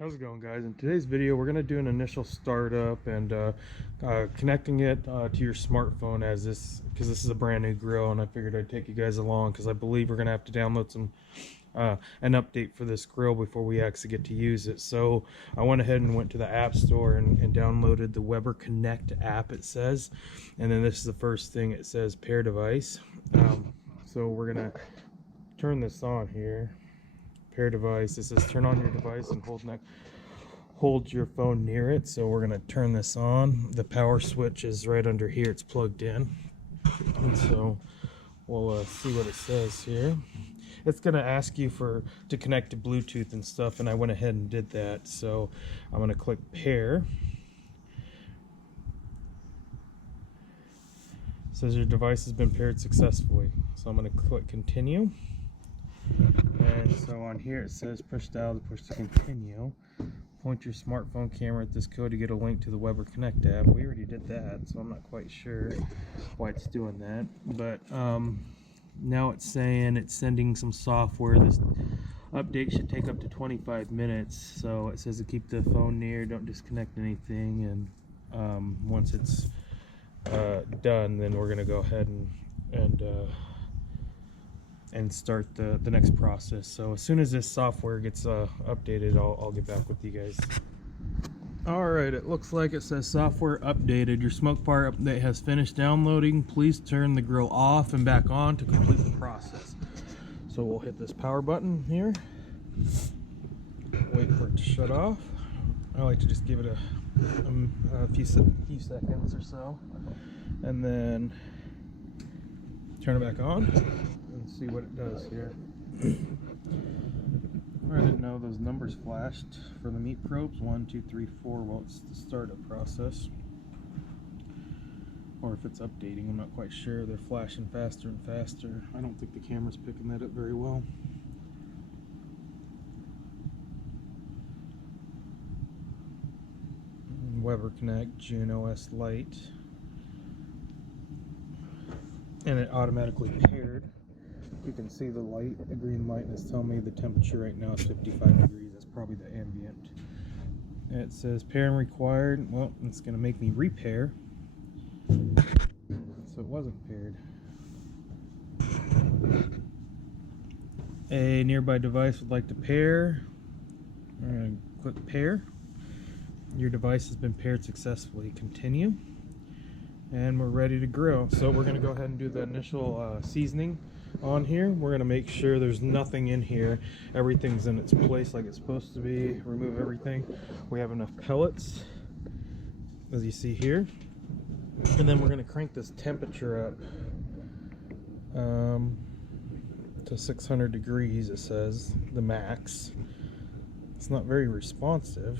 How's it going, guys? In today's video we're going to do an initial startup and connecting it to your smartphone, as because this is a brand new grill, and I figured I'd take you guys along because I believe we're going to have to download some an update for this grill before we actually get to use it. So I went ahead and went to the app store and downloaded the Weber Connect app, it says, and then this is the first thing. It says pair device. So we're going to turn this on here. Pair device. It says turn on your device and hold your phone near it. So we're going to turn this on. The power switch is right under here. It's plugged in, and so we'll see what it says here. It's going to ask you to connect to Bluetooth and stuff, and I went ahead and did that. So I'm going to click pair. It says your device has been paired successfully. So I'm going to click continue. And so on here it says push dial to push to continue. Point your smartphone camera at this code to get a link to the Weber Connect app. We already did that, so I'm not quite sure why it's doing that. But now it's saying it's sending some software. This update should take up to 25 minutes. So it says to keep the phone near, don't disconnect anything, and once it's done, then we're gonna go ahead and start the next process. So as soon as this software gets updated, I'll get back with you guys. Alright, it looks like it says software updated. Your SmokeFire update has finished downloading. Please turn the grill off and back on to complete the process. So we'll hit this power button here, wait for it to shut off. I like to just give it a few seconds or so, and then turn it back on and see what it does here. I didn't know those numbers flashed for the meat probes. 1, 2, 3, 4. Well, it's the startup process, or if it's updating, I'm not quite sure. They're flashing faster and faster. I don't think the camera's picking that up very well. Weber Connect June OS Lite, and it automatically paired. You can see the light, the green light, and it's telling me the temperature right now is 55 degrees. That's probably the ambient. And it says pairing required. Well, it's going to make me repair. So it wasn't paired. A nearby device would like to pair. I'm going to click pair. Your device has been paired successfully. Continue. And we're ready to grill. So we're going to go ahead and do the initial seasoning on here. We're going to make sure there's nothing in here. Everything's in its place like it's supposed to be. Remove everything. We have enough pellets, as you see here. And then we're going to crank this temperature up to 600 degrees, it says, the max. It's not very responsive.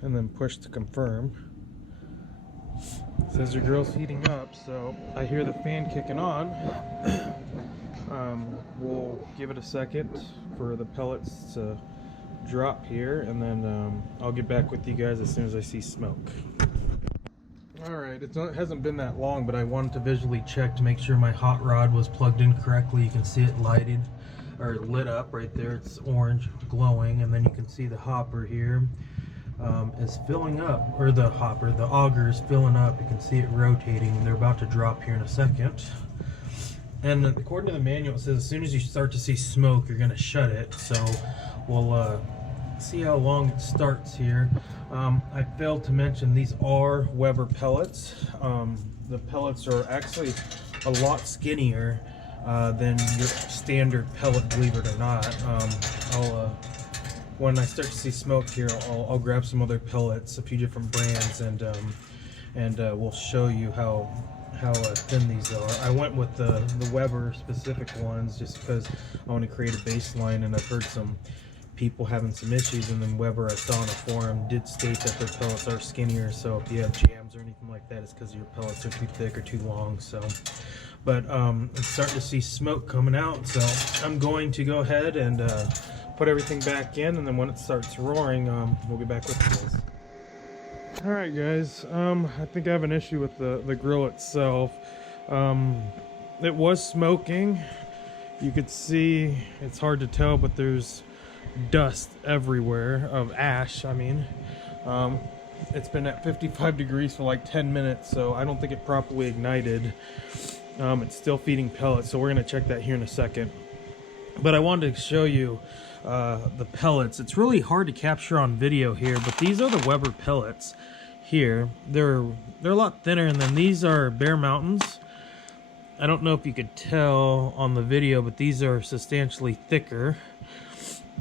And then push to confirm. It says your grill's heating up, so I hear the fan kicking on. We'll give it a second for the pellets to drop here, and then I'll get back with you guys as soon as I see smoke. Alright, it hasn't been that long, but I wanted to visually check to make sure my hot rod was plugged in correctly. You can see it lighted, or lit up right there. It's orange, glowing, and then you can see the hopper here is filling up, or the auger is filling up. You can see it rotating. They're about to drop here in a second. And according to the manual, it says as soon as you start to see smoke, you're going to shut it. So we'll see how long it starts here. I failed to mention these are Weber pellets. The pellets are actually a lot skinnier than your standard pellet, believe it or not. When I start to see smoke here, I'll grab some other pellets, a few different brands, and we'll show you how thin these are. I went with the Weber specific ones just because I want to create a baseline, and I've heard some people having some issues, and then Weber, I saw on a forum, did state that their pellets are skinnier. So if you have jams or anything like that, it's because your pellets are too thick or too long. So, but I'm starting to see smoke coming out, so I'm going to go ahead and put everything back in, and then when it starts roaring, we'll get back with you guys. Alright guys, I think I have an issue with the grill itself. It was smoking. You could see, it's hard to tell, but there's dust everywhere of ash. I mean, it's been at 55 degrees for like 10 minutes, so I don't think it properly ignited. It's still feeding pellets, so we're gonna check that here in a second. But I wanted to show you the pellets. It's really hard to capture on video here, but these are the Weber pellets here. They're a lot thinner, and then these are Bear Mountains. I don't know if you could tell on the video, but these are substantially thicker.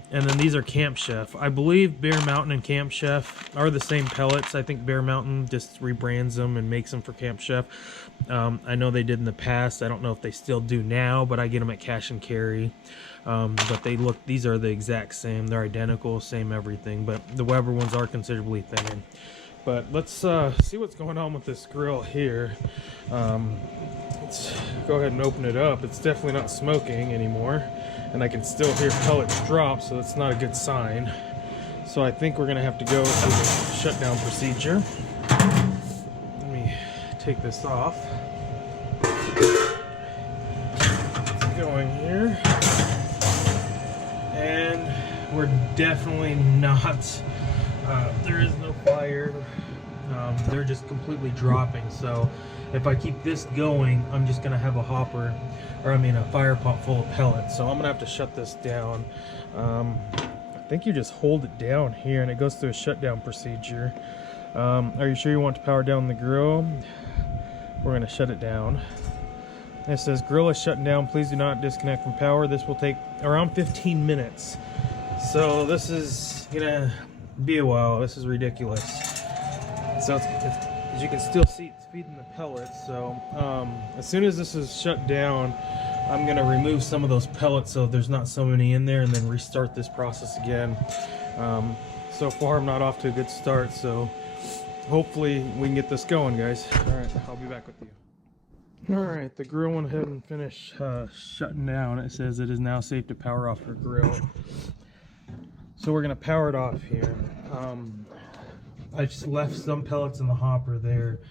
And then these are Camp Chef. I believe Bear Mountain and Camp Chef are the same pellets. I think Bear Mountain just rebrands them and makes them for Camp Chef. I know they did in the past. I don't know if they still do now, but I get them at Cash and Carry. But these are the exact same. They're identical, same everything. But the Weber ones are considerably thinner. But let's see what's going on with this grill here. Let's go ahead and open it up. It's definitely not smoking anymore, and I can still hear pellets drop, so that's not a good sign. So I think we're gonna have to go through the shutdown procedure. Let me take this off. It's going here, and we're definitely not. There is no fire. They're just completely dropping. So if I keep this going, I'm just gonna have a hopper, or I mean a fire pot full of pellets. So I'm gonna have to shut this down. I think you just hold it down here and it goes through a shutdown procedure. Are you sure you want to power down the grill? We're gonna shut it down. It says grill is shutting down. Please do not disconnect from power. This will take around 15 minutes. So this is gonna be a while. This is ridiculous. So as you can still see, it's feeding the pellets. So as soon as this is shut down, I'm gonna remove some of those pellets so there's not so many in there, and then restart this process again. So far I'm not off to a good start, so hopefully we can get this going, guys. All right, I'll be back with you. All right, the grill went ahead and finished shutting down. It says it is now safe to power off your grill. So we're gonna power it off here. I just left some pellets in the hopper there.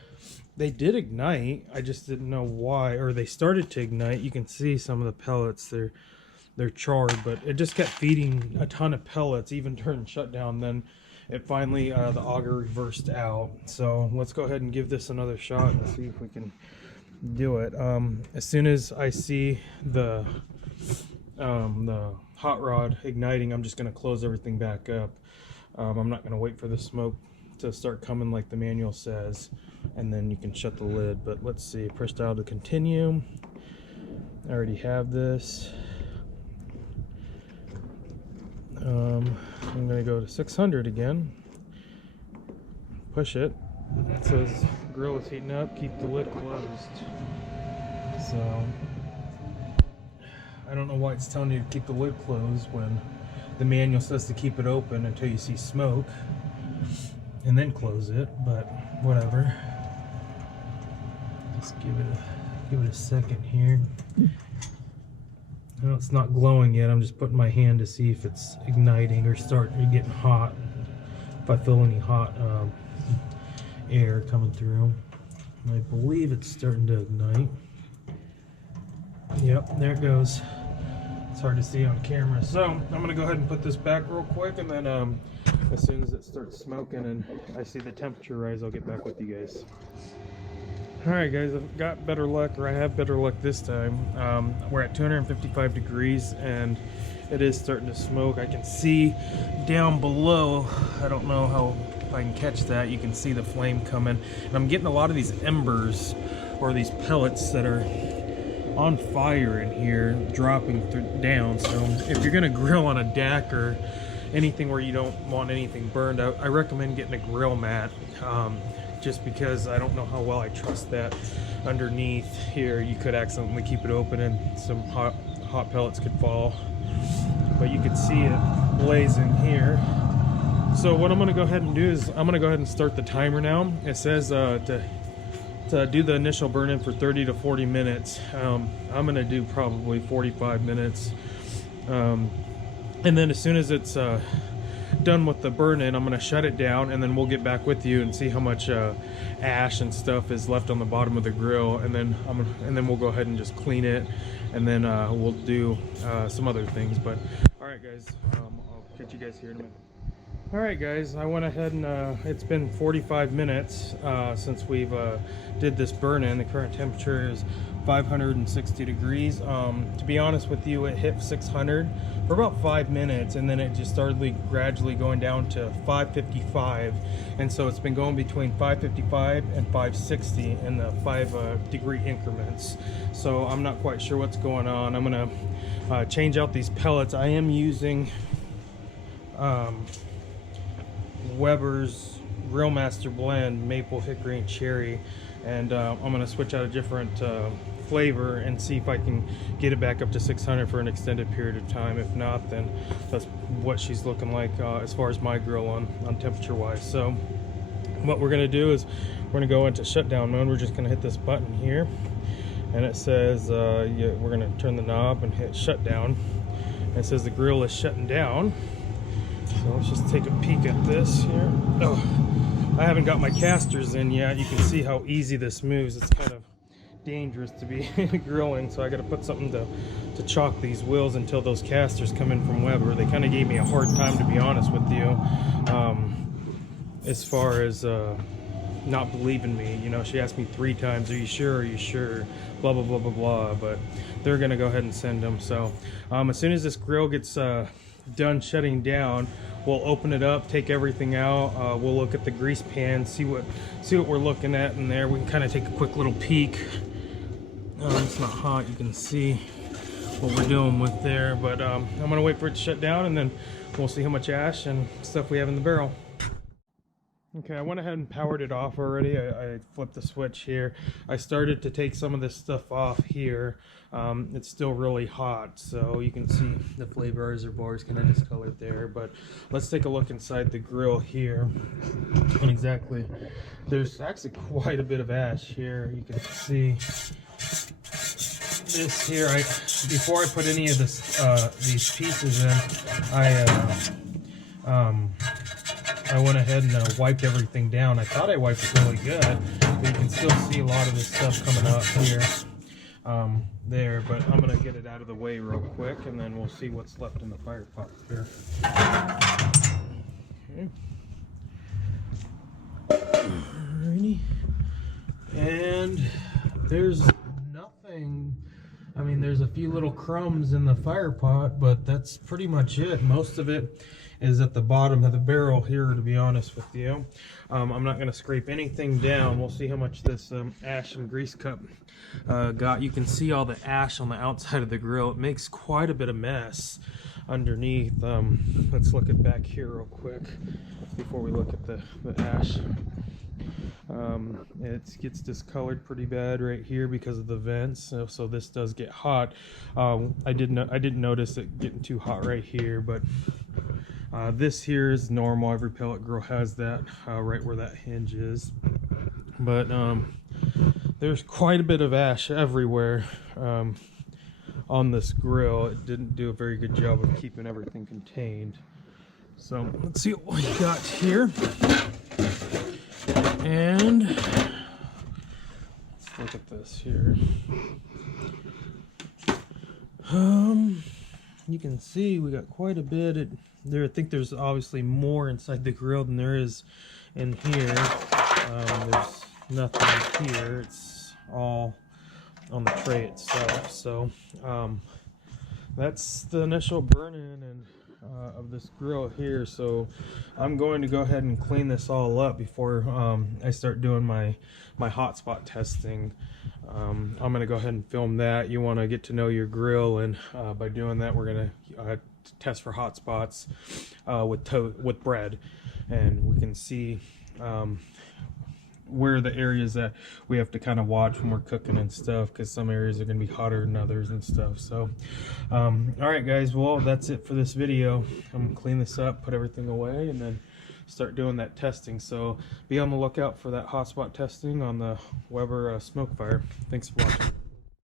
They did ignite. I just didn't know why, or they started to ignite. You can see some of the pellets. They're charred, but it just kept feeding a ton of pellets even during shutdown. Then it finally the auger reversed out. So let's go ahead and give this another shot and see if we can do it. As soon as I see the hot rod igniting, I'm just going to close everything back up. I'm not going to wait for the smoke to start coming like the manual says, and then you can shut the lid. But let's see, press dial to continue. I already have this. I'm going to go to 600 again. Push it. It says grill is heating up, keep the lid closed. So I don't know why it's telling you to keep the lid closed when the manual says to keep it open until you see smoke and then close it, but whatever. Just give it a second here. No, it's not glowing yet. I'm just putting my hand to see if it's igniting or starting getting hot. If I feel any hot air coming through. I believe it's starting to ignite. Yep, there it goes. It's hard to see on camera. So I'm gonna go ahead and put this back real quick, and then as soon as it starts smoking and I see the temperature rise, I'll get back with you guys. Alright guys, I've got better luck, or I have better luck this time. We're at 255 degrees and it is starting to smoke. I can see down below, I don't know if I can catch that, you can see the flame coming. And I'm getting a lot of these embers, or these pellets that are on fire in here, dropping down. So if you're gonna grill on a deck or anything where you don't want anything burned out, I recommend getting a grill mat. Just because I don't know how well I trust that underneath here. You could accidentally keep it open and some hot pellets could fall. But you could see it blazing here. So what I'm gonna go ahead and do is I'm gonna go ahead and start the timer now. It says to do the initial burn in for 30 to 40 minutes. I'm gonna do probably 45 minutes. And then as soon as it's done with the burn in, I'm going to shut it down, and then we'll get back with you and see how much ash and stuff is left on the bottom of the grill, and then we'll go ahead and just clean it, and then we'll do some other things. But all right. Alright guys, I'll catch you guys here in a minute. Alright guys, I went ahead and it's been 45 minutes since we've did this burn-in. The current temperature is 560 degrees. To be honest with you, it hit 600 for about 5 minutes, and then it just started gradually going down to 555, and so it's been going between 555 and 560 in the 5 degree increments. So I'm not quite sure what's going on. I'm gonna change out these pellets. I am using Weber's Grill Master Blend Maple, Hickory, and Cherry, and I'm going to switch out a different flavor and see if I can get it back up to 600 for an extended period of time. If not, then that's what she's looking like as far as my grill on temperature wise. So what we're going to do is we're going to go into shutdown mode. We're just going to hit this button here, and it says we're going to turn the knob and hit shutdown, and it says the grill is shutting down. So let's just take a peek at this here. Oh, I haven't got my casters in yet. You can see how easy this moves. It's kind of dangerous to be grilling, so I got to put something to chalk these wheels until those casters come in from Weber. They kind of gave me a hard time, to be honest with you, as far as not believing me. You know, she asked me 3 times, are you sure, are you sure, blah blah blah blah blah, but they're gonna go ahead and send them. So as soon as this grill gets done shutting down, we'll open it up, take everything out, we'll look at the grease pan, see what we're looking at in there. We can kind of take a quick little peek. It's not hot, you can see what we're doing with there, but I'm gonna wait for it to shut down, and then we'll see how much ash and stuff we have in the barrel. Okay, I went ahead and powered it off already. I flipped the switch here. I started to take some of this stuff off here. It's still really hot, so you can see the flavor reservoir is kind of discolored there. But let's take a look inside the grill here. And exactly, there's actually quite a bit of ash here. You can see this here. Before I put any of this, these pieces in, I went ahead and wiped everything down. I thought I wiped it really good, but you can still see a lot of this stuff coming up here, there. But I'm gonna get it out of the way real quick, and then we'll see what's left in the fire pot here. Okay. Alrighty. And there's nothing. I mean, there's a few little crumbs in the fire pot, but that's pretty much it. Most of it is at the bottom of the barrel here, to be honest with you. I'm not going to scrape anything down. We'll see how much this ash and grease cup got. You can see all the ash on the outside of the grill. It makes quite a bit of mess underneath. Let's look at back here real quick before we look at the ash. It gets discolored pretty bad right here because of the vents, so this does get hot. I didn't notice it getting too hot right here, but this here is normal. Every pellet grill has that right where that hinge is. But there's quite a bit of ash everywhere on this grill. It didn't do a very good job of keeping everything contained. So let's see what we got here. And let's look at this here. You can see we got quite a bit there. I think there's obviously more inside the grill than there is in here. There's nothing here. It's all on the tray itself. So that's the initial burn-in and of this grill here. So I'm going to go ahead and clean this all up before I start doing my hotspot testing. I'm going to go ahead and film that. You want to get to know your grill, and by doing that, we're going to test for hotspots with bread, and we can see where the areas that we have to kind of watch when we're cooking and stuff, because some areas are going to be hotter than others and stuff. So all right guys, well, that's it for this video. I'm gonna clean this up, put everything away, and then start doing that testing. So be on the lookout for that hotspot testing on the Weber SmokeFire. Thanks for watching.